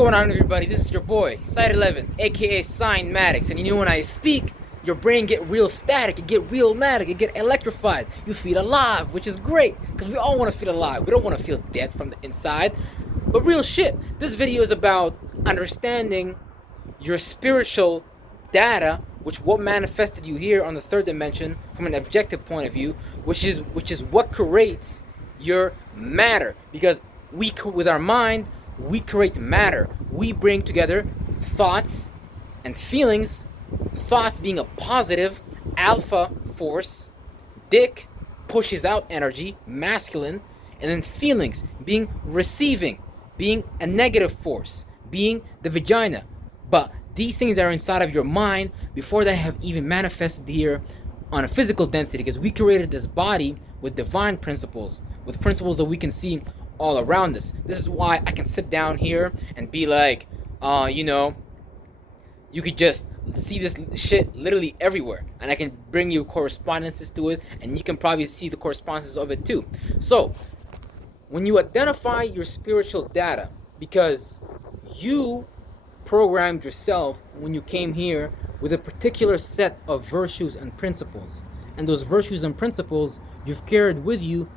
going on, everybody? This is your boy, Side11, aka Sign Maddox. And you know, when I speak, your brain get real static, it get real mad, it get electrified. You feel alive, which is great, because we all want to feel alive. We don't want to feel dead from the inside. But real shit, this video is about understanding your spiritual data, which what manifested you here on the third dimension from an objective point of view, which is what creates your matter. Because we, with our mind, we create matter. We bring together thoughts and feelings. Thoughts being a positive alpha force, dick pushes out energy, masculine, and then feelings being receiving, being a negative force, being the vagina. But these things are inside of your mind before they have even manifested here on a physical density, because we created this body with divine principles, with principles that we can see all around us. This is why I can sit down here and be like, you could just see this shit literally everywhere, and I can bring you correspondences to it, and you can probably see the correspondences of it too. So when you identify your spiritual data, because you programmed yourself when you came here with a particular set of virtues and principles, and those virtues and principles you've carried with you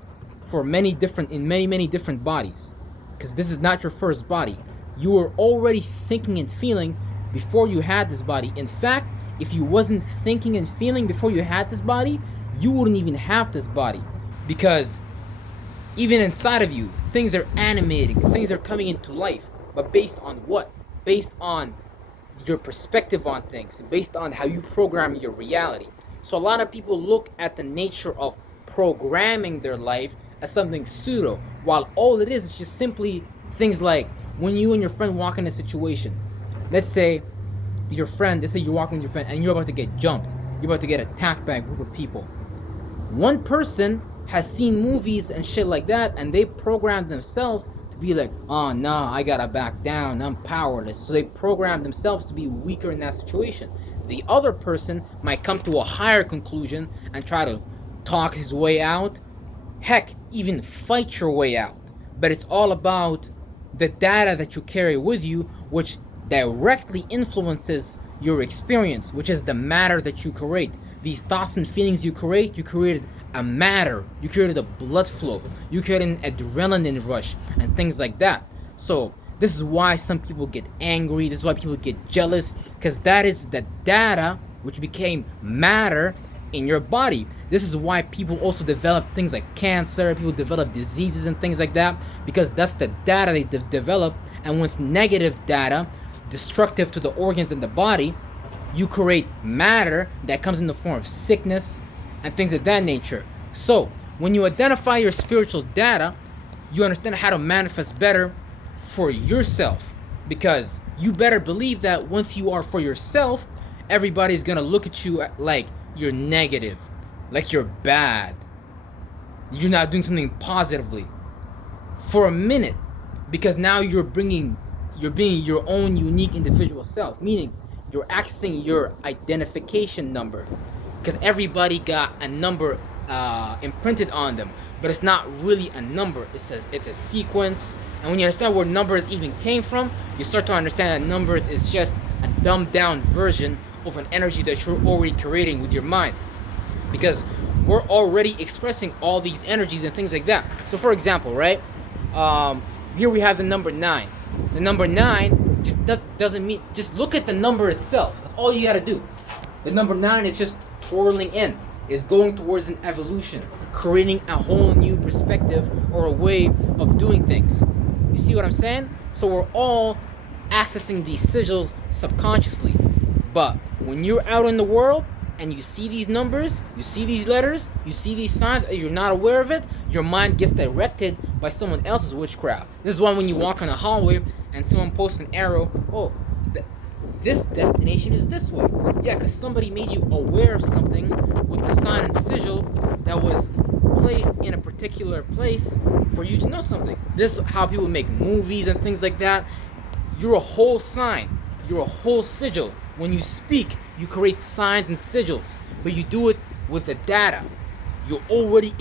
for many different bodies, because this is not your first body. You were already thinking and feeling before you had this body. In fact, if you wasn't thinking and feeling before you had this body, you wouldn't even have this body, because even inside of you, things are animating, things are coming into life. But based on what? Based on your perspective on things, based on how you program your reality. So a lot of people look at the nature of programming their life as something pseudo, while all it is just simply things like when you and your friend walk in a situation. Let's say you're walking with your friend and you're about to get jumped, you're about to get attacked by a group of people. One person has seen movies and shit like that, and they programmed themselves to be like, oh nah, I gotta back down, I'm powerless. So they program themselves to be weaker in that situation. The other person might come to a higher conclusion and try to talk his way out, heck, even fight your way out. But it's all about the data that you carry with you, which directly influences your experience, which is the matter that you create. These thoughts and feelings you created a matter, you created a blood flow, you created an adrenaline rush and things like that. So this is why some people get angry, this is why people get jealous, because that is the data which became matter in your body. This is why people also develop things like cancer, people develop diseases and things like that, because that's the data they develop. And when it's negative data, destructive to the organs in the body, you create matter that comes in the form of sickness and things of that nature. So when you identify your spiritual data, you understand how to manifest better for yourself, because you better believe that once you are for yourself, everybody's gonna look at you like you're negative, like you're bad, you're not doing something positively for a minute, because now you're being your own unique individual self, meaning you're accessing your identification number, because everybody got a number imprinted on them, but it's not really a number, it's a sequence. And when you understand where numbers even came from, you start to understand that numbers is just a dumbed down version of an energy that you're already creating with your mind, because we're already expressing all these energies and things like that. So for example, right, here we have the number 9. The number 9 just doesn't mean, just look at the number itself. That's all you gotta do. The number 9 is just twirling in, is going towards an evolution, creating a whole new perspective or a way of doing things. You see what I'm saying? So we're all accessing these sigils subconsciously. But when you're out in the world and you see these numbers, you see these letters, you see these signs, and you're not aware of it, your mind gets directed by someone else's witchcraft. This is why when you walk in a hallway and someone posts an arrow, this destination is this way. Yeah, because somebody made you aware of something with the sign and sigil that was placed in a particular place for you to know something. This is how people make movies and things like that. You're a whole sign, you're a whole sigil. When you speak, you create signs and sigils, but you do it with the data. You already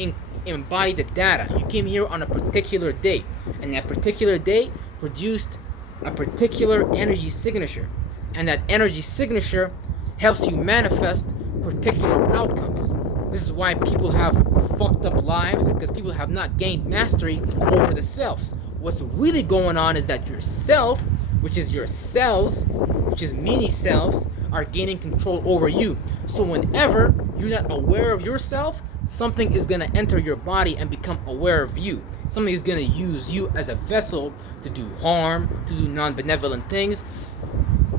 embody the data. You came here on a particular day, and that particular day produced a particular energy signature, and that energy signature helps you manifest particular outcomes. This is why people have fucked up lives, because people have not gained mastery over the selves. What's really going on is that your self, which is your cells, which is mini selves, are gaining control over you. So whenever you're not aware of yourself, something is going to enter your body and become aware of you. Something is going to use you as a vessel to do harm, to do non-benevolent things.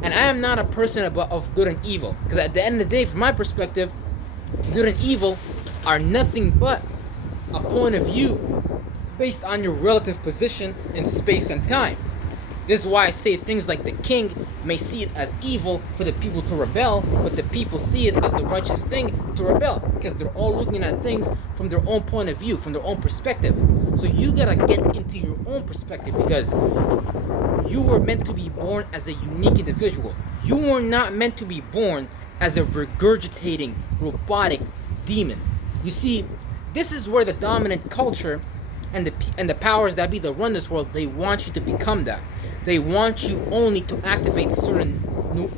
And I am not a person of good and evil, because at the end of the day, from my perspective, good and evil are nothing but a point of view based on your relative position in space and time. This is why I say things like the king may see it as evil for the people to rebel, but the people see it as the righteous thing to rebel, because they're all looking at things from their own point of view, from their own perspective. So you gotta get into your own perspective, because you were meant to be born as a unique individual. You were not meant to be born as a regurgitating, robotic demon. You see, this is where the dominant culture and the powers that be that run this world, they want you to become that. They want you only to activate certain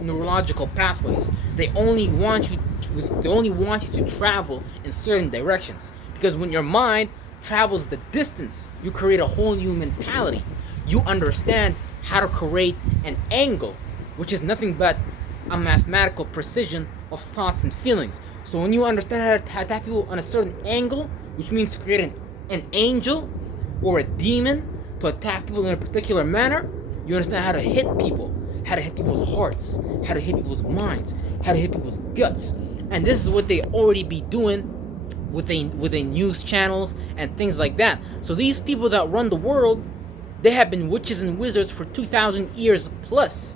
neurological pathways. They only want you to travel in certain directions. Because when your mind travels the distance, you create a whole new mentality. You understand how to create an angle, which is nothing but a mathematical precision of thoughts and feelings. So when you understand how to attack people on a certain angle, which means to create an angel or a demon to attack people in a particular manner, you understand how to hit people, how to hit people's hearts, how to hit people's minds, how to hit people's guts. And this is what they already be doing within news channels and things like that. So these people that run the world, they have been witches and wizards for 2,000 years plus.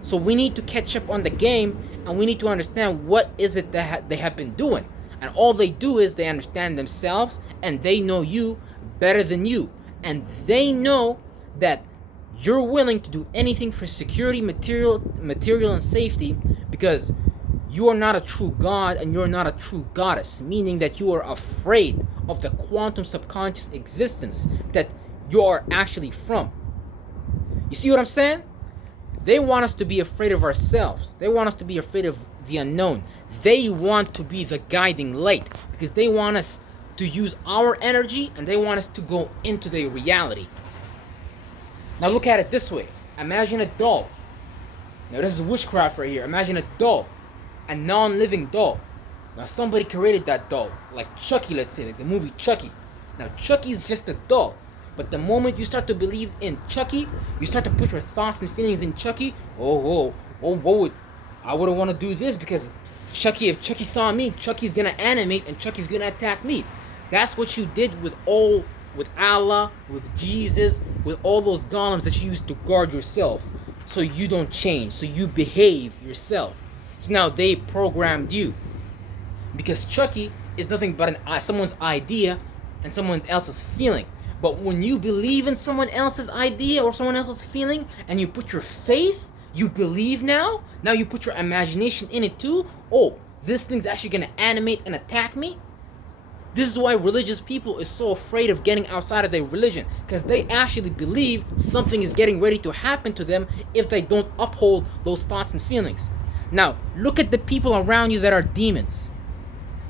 So we need to catch up on the game, and we need to understand what is it that they have been doing. And all they do is they understand themselves, and they know you better than you. And they know that you're willing to do anything for security, material and safety, because you are not a true god and you're not a true goddess, meaning that you are afraid of the quantum subconscious existence that you are actually from. You see what I'm saying? They want us to be afraid of ourselves. They want us to be afraid of the unknown. They want to be the guiding light, because they want us to use our energy, and they want us to go into their reality. Now look at it this way. Imagine a doll. Now this is witchcraft right here. Imagine a doll, a non-living doll. Now somebody created that doll, like Chucky, let's say, like the movie Chucky. Now Chucky is just a doll, but the moment you start to believe in Chucky, you start to put your thoughts and feelings in Chucky. Oh, I wouldn't want to do this because Chucky, if Chucky saw me, Chucky's gonna animate and Chucky's gonna attack me. That's what you did with Allah, with Jesus, with all those golems that you used to guard yourself, so you don't change, so you behave yourself. So now they programmed you, because Chucky is nothing but someone's idea and someone else's feeling. But when you believe in someone else's idea or someone else's feeling, and you put your faith, you believe now you put your imagination in it too. Oh, this thing's actually gonna animate and attack me. This is why religious people is so afraid of getting outside of their religion, because they actually believe something is getting ready to happen to them if they don't uphold those thoughts and feelings. Now, look at the people around you that are demons.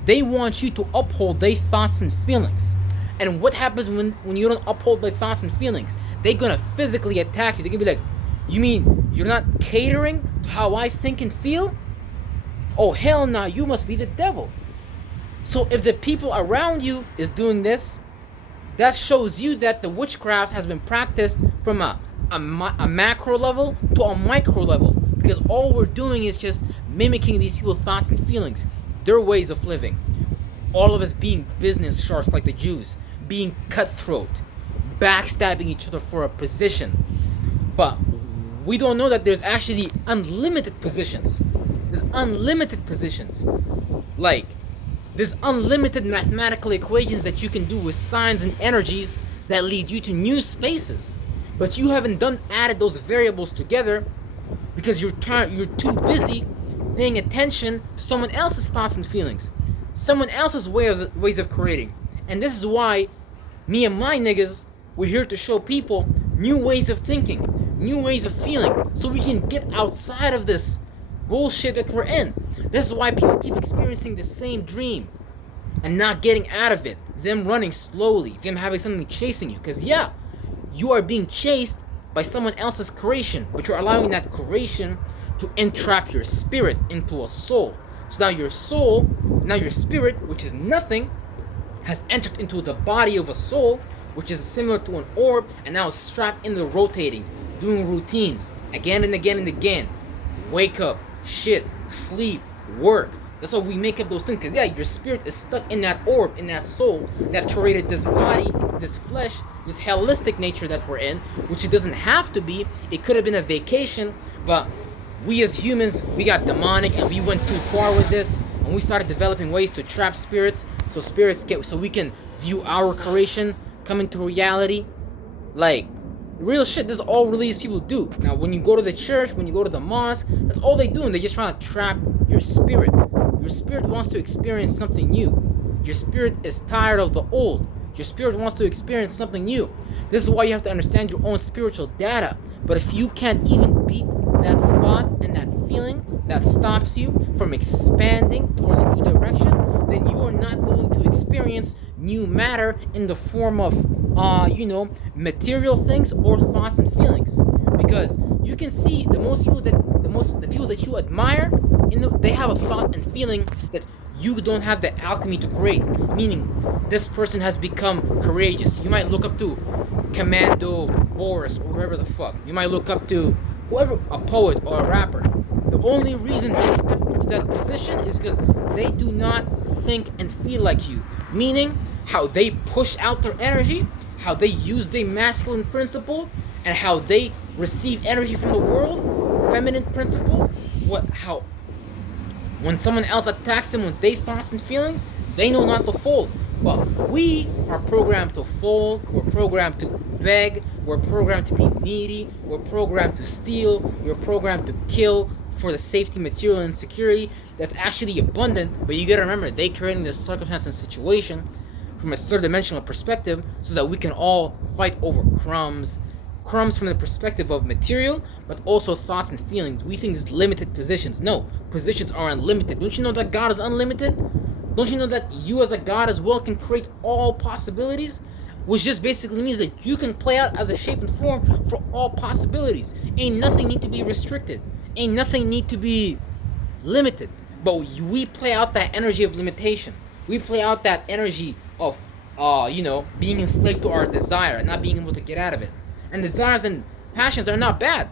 They want you to uphold their thoughts and feelings. And what happens when you don't uphold their thoughts and feelings? They're gonna physically attack you. They're gonna be like, you mean you're not catering to how I think and feel? Oh, hell no, you must be the devil. So if the people around you is doing this, that shows you that the witchcraft has been practiced from a macro level to a micro level, because all we're doing is just mimicking these people's thoughts and feelings, their ways of living. All of us being business sharks like the Jews, being cutthroat, backstabbing each other for a position. But we don't know that there's actually unlimited positions. There's unlimited positions. Like, there's unlimited mathematical equations that you can do with signs and energies that lead you to new spaces. But you haven't added those variables together because you're too busy paying attention to someone else's thoughts and feelings, someone else's ways of creating. And this is why me and my niggas, we're here to show people new ways of thinking, new ways of feeling, so we can get outside of this bullshit that we're in. This is why people keep experiencing the same dream and not getting out of it. Them running slowly, them having something chasing you. Because yeah, you are being chased by someone else's creation, but you're allowing that creation to entrap your spirit into a soul. So now your soul, now your spirit, which is nothing, has entered into the body of a soul, which is similar to an orb, and now it's strapped in the rotating, doing routines again and again and again. Wake up, shit, sleep, work. That's why we make up those things, because yeah, your spirit is stuck in that orb, in that soul that created this body, this flesh, this holistic nature that we're in, which it doesn't have to be. It could have been a vacation, but we as humans, we got demonic and we went too far with this, and we started developing ways to trap spirits, so we can view our creation come into reality. Like, real shit, this is all religious people do. Now, when you go to the church, when you go to the mosque, that's all they do, and they're just trying to trap your spirit. Your spirit wants to experience something new. Your spirit is tired of the old. Your spirit wants to experience something new. This is why you have to understand your own spiritual data. But if you can't even beat that thought and that feeling that stops you from expanding towards a new direction, then you are not going to experience new matter in the form of material things or thoughts and feelings. Because you can see the people that you admire, they have a thought and feeling that you don't have the alchemy to create. Meaning, this person has become courageous. You might look up to Commando Boris or whoever the fuck. You might look up to whoever, a poet or a rapper. The only reason they step into that position is because they do not think and feel like you. Meaning, how they push out their energy, how they use their masculine principle, and how they receive energy from the world, feminine principle, how when someone else attacks them with their thoughts and feelings, they know not to fold. But we are programmed to fold, we're programmed to beg, we're programmed to be needy, we're programmed to steal, we're programmed to kill for the safety, material, and security that's actually abundant. But you gotta remember, they creating this circumstance and situation from a third dimensional perspective so that we can all fight over crumbs from the perspective of material, but also thoughts and feelings. We think it's limited positions. No, positions are unlimited. Don't you know that God is unlimited? Don't you know that you as a God as well can create all possibilities? Which just basically means that you can play out as a shape and form for all possibilities. Ain't nothing need to be restricted. Ain't nothing need to be limited. But we play out that energy of limitation. We play out that energy of being enslaved to our desire and not being able to get out of it. And desires and passions are not bad.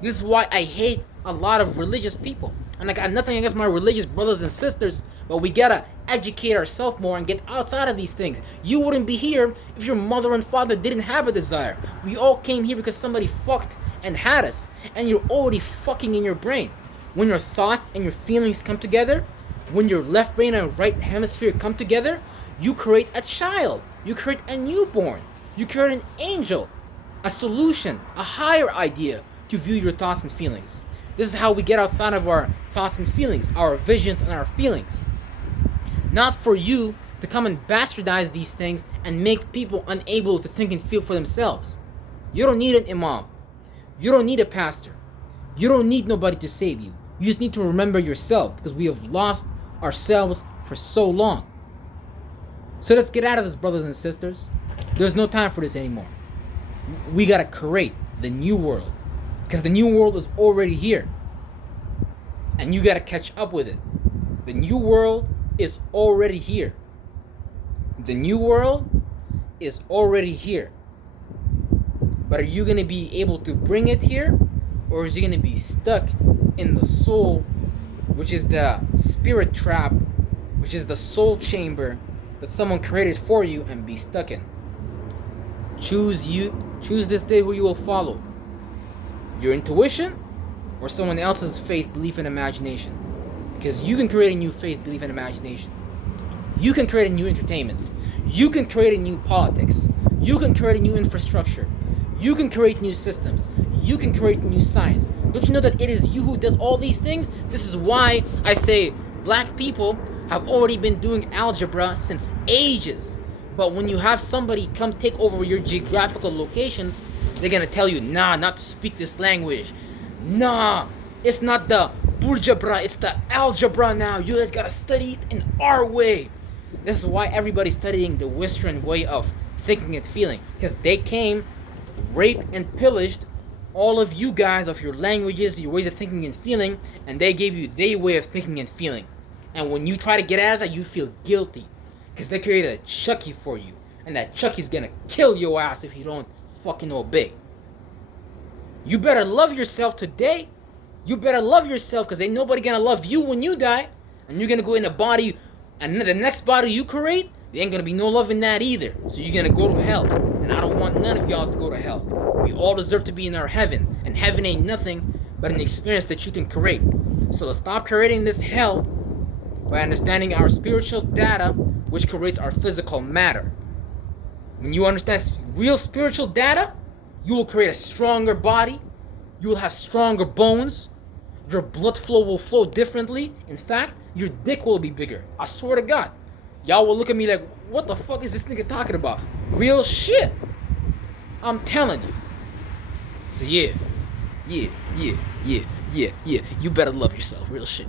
This is why I hate a lot of religious people. And I got nothing against my religious brothers and sisters, but we gotta educate ourselves more and get outside of these things. You wouldn't be here if your mother and father didn't have a desire. We all came here because somebody fucked and had us. And you're already fucking in your brain. When your thoughts and your feelings come together, when your left brain and right hemisphere come together, you create a child. You create a newborn. You create an angel. A solution, a higher idea to view your thoughts and feelings. This is how we get outside of our thoughts and feelings, our visions and our feelings. Not for you to come and bastardize these things and make people unable to think and feel for themselves. You don't need an imam. You don't need a pastor. You don't need nobody to save you. You just need to remember yourself, because we have lost ourselves for so long. So let's get out of this, brothers and sisters. There's no time for this anymore. We gotta create the new world, because the new world is already here, and you gotta catch up with it. The new world is already here. The new world is already here. But are you gonna be able to bring it here, or is it gonna be stuck in the soul, which is the spirit trap, which is the soul chamber that someone created for you, and be stuck in? Choose this day who you will follow. Your intuition or someone else's faith, belief, and imagination. Because you can create a new faith, belief, and imagination. You can create a new entertainment. You can create a new politics. You can create a new infrastructure. You can create new systems. You can create new science. Don't you know that it is you who does all these things? This is why I say black people have already been doing algebra since ages. But when you have somebody come take over your geographical locations, They're gonna tell you, nah, not to speak this language. Nah, it's not the bulgebra, it's the algebra now. You guys gotta study it in our way. This is why everybody's studying the Western way of thinking and feeling. Because they came, raped, and pillaged all of you guys of your languages, your ways of thinking and feeling, and they gave you their way of thinking and feeling. And when you try to get out of that, you feel guilty. Because they created a Chucky for you. And that Chucky's gonna kill your ass if you don't fucking obey. You better love yourself today. You better love yourself, because ain't nobody gonna love you when you die. And you're gonna go in a body, and the next body you create, there ain't gonna be no love in that either. So you're gonna go to hell. And I don't want none of y'all to go to hell. We all deserve to be in our heaven. And heaven ain't nothing but an experience that you can create. So let's stop creating this hell by understanding our spiritual data, which creates our physical matter. When you understand real spiritual data, you will create a stronger body. You will have stronger bones. Your blood flow will flow differently. In fact, your dick will be bigger. I swear to God. Y'all will look at me like, what the fuck is this nigga talking about? Real shit. I'm telling you. So yeah. You better love yourself. Real shit.